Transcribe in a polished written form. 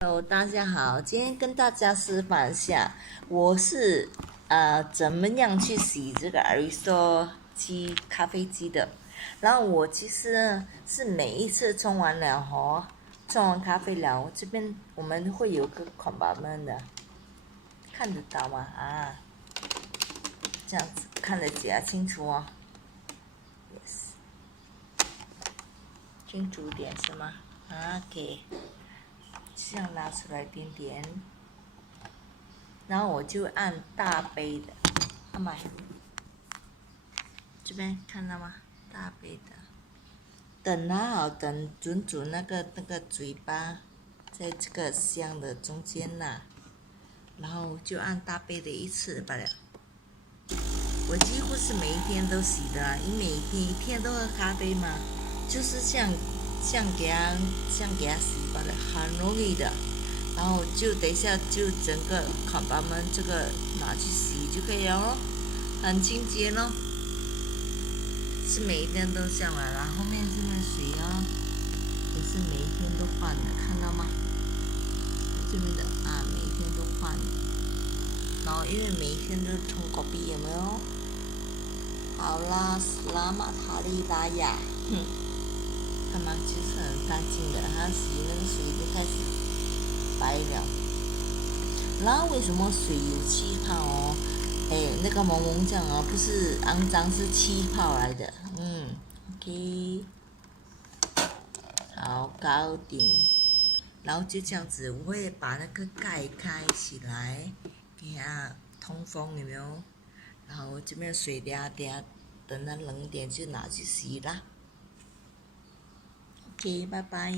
Hello，大家好，今天跟大家示范一下，我是怎么样去洗这个 Aristo 机咖啡机的。然后我其实呢是每一次冲完了冲完咖啡了，这边我们会有个compartment的，看得到吗？这样子看得比较清楚哦。Yes，清楚点是吗？OK，这样拿出来一点点。然后我就按大杯的，这边看到吗？大杯的，等准那个嘴巴在这个香的中间呐，然后就按大杯的一次罢了。我几乎是每一天都洗的啊，因为每一天都喝咖啡嘛，就是像给它洗罢了，很容易的。然后就等一下就整个烤把们这个拿去洗就可以了咯，很清洁咯。是每一天都这样了，然后后面这边水也是每一天都换的，看到吗？这边的每一天都换的。然后因为每一天都冲狗鼻，有没有？好啦，Selamat Hari Raya，看吗？其实很干净的，它洗那个水就开始白了。然后为什么水有气泡哦？那个蒙蒙酱不是肮脏，是气泡来的。OK， 好，搞定。然后就这样子，我会把那个盖开起来，给它通风，有没有？然后这边水等它冷点就拿去洗啦。OK，拜拜。